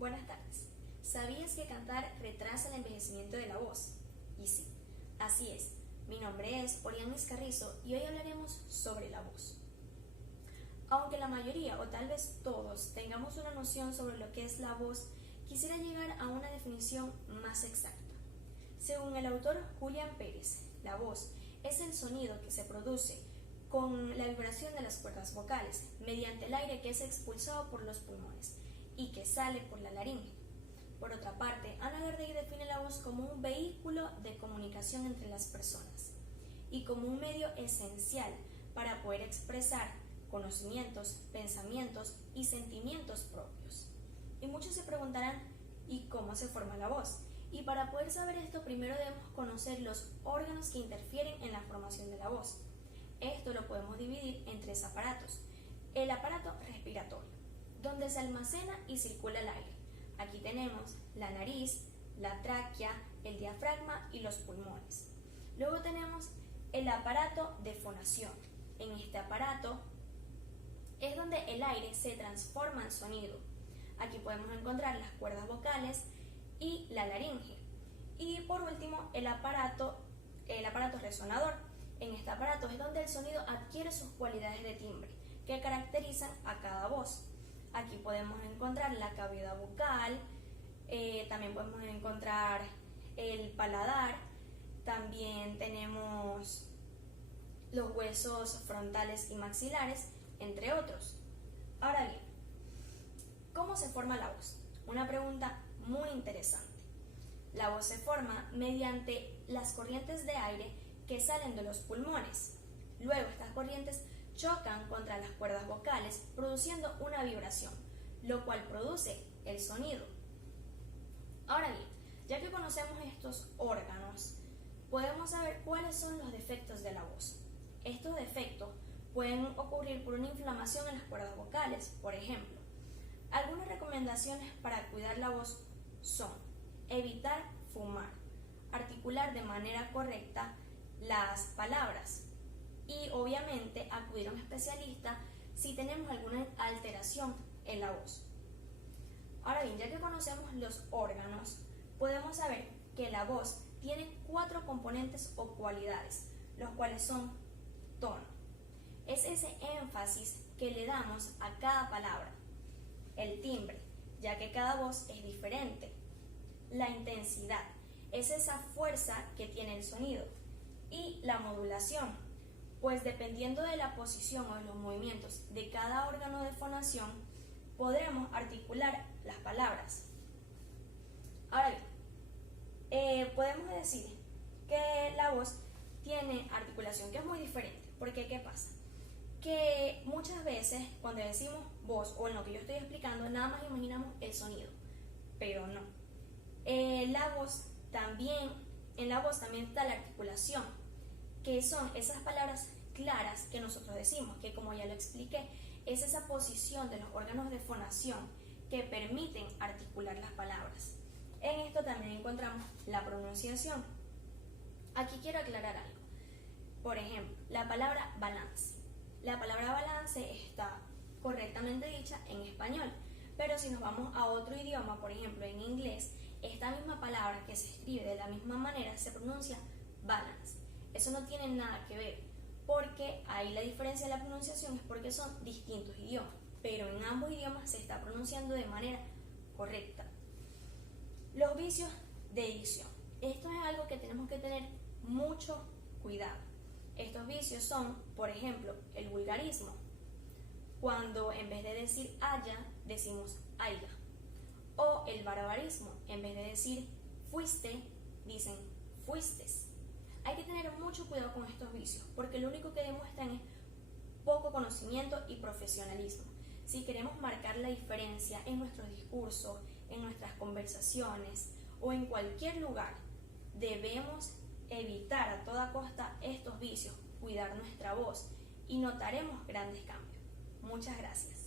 Buenas tardes. ¿Sabías que cantar retrasa el envejecimiento de la voz? Y sí, así es. Mi nombre es Orianis Carrizo y hoy hablaremos sobre la voz. Aunque la mayoría o tal vez todos tengamos una noción sobre lo que es la voz, quisiera llegar a una definición más exacta. Según el autor Julián Pérez, la voz es el sonido que se produce con la vibración de las cuerdas vocales mediante el aire que es expulsado por los pulmones y que sale por la laringe. Por otra parte, Ana Gardey define la voz como un vehículo de comunicación entre las personas y como un medio esencial para poder expresar conocimientos, pensamientos y sentimientos propios. Y muchos se preguntarán, ¿y cómo se forma la voz? Y para poder saber esto, primero debemos conocer los órganos que interfieren en la formación de la voz. Esto lo podemos dividir en tres aparatos. El aparato respiratorio, donde se almacena y circula el aire. Aquí tenemos la nariz, la tráquea, el diafragma y los pulmones. Luego tenemos el aparato de fonación. En este aparato es donde el aire se transforma en sonido. Aquí podemos encontrar las cuerdas vocales y la laringe. Y por último, el aparato resonador. En este aparato es donde el sonido adquiere sus cualidades de timbre, que caracterizan a cada voz. Aquí podemos encontrar la cavidad bucal, también podemos encontrar el paladar, también tenemos los huesos frontales y maxilares, entre otros. Ahora bien, ¿cómo se forma la voz? Una pregunta muy interesante. La voz se forma mediante las corrientes de aire que salen de los pulmones. Luego estas corrientes chocan contra las cuerdas vocales, produciendo una vibración, lo cual produce el sonido. Ahora bien, ya que conocemos estos órganos, podemos saber cuáles son los defectos de la voz. Estos defectos pueden ocurrir por una inflamación en las cuerdas vocales, por ejemplo. Algunas recomendaciones para cuidar la voz son evitar fumar, articular de manera correcta las palabras y obviamente acudir a un especialista si tenemos alguna alteración en la voz. Ahora bien, ya que conocemos los órganos, podemos saber que la voz tiene 4 componentes o cualidades, los cuales son tono. Es ese énfasis que le damos a cada palabra. El timbre, ya que cada voz es diferente. La intensidad, es esa fuerza que tiene el sonido. Y la modulación, pues dependiendo de la posición o de los movimientos de cada órgano de fonación, podremos articular las palabras. Ahora bien, podemos decir que la voz tiene articulación, que es muy diferente, porque ¿qué pasa? Que muchas veces cuando decimos voz o en lo que yo estoy explicando, nada más imaginamos el sonido, pero no. En la voz también está la articulación, que son esas palabras claras que nosotros decimos, que como ya lo expliqué, es esa posición de los órganos de fonación que permiten articular las palabras. En esto también encontramos la pronunciación. Aquí quiero aclarar algo. Por ejemplo, la palabra balance. La palabra balance está correctamente dicha en español, pero si nos vamos a otro idioma, por ejemplo en inglés, esta misma palabra que se escribe de la misma manera se pronuncia balance. Eso no tiene nada que ver, porque ahí la diferencia de la pronunciación es porque son distintos idiomas, pero en ambos idiomas se está pronunciando de manera correcta. Los vicios de dicción. Esto es algo que tenemos que tener mucho cuidado. Estos vicios son, por ejemplo, el vulgarismo, cuando en vez de decir haya, decimos haya. O el barbarismo, en vez de decir fuiste, dicen fuistes. Hay que tener mucho cuidado con estos vicios, porque lo único que demuestran es poco conocimiento y profesionalismo. Si queremos marcar la diferencia en nuestros discursos, en nuestras conversaciones o en cualquier lugar, debemos evitar a toda costa estos vicios, cuidar nuestra voz y notaremos grandes cambios. Muchas gracias.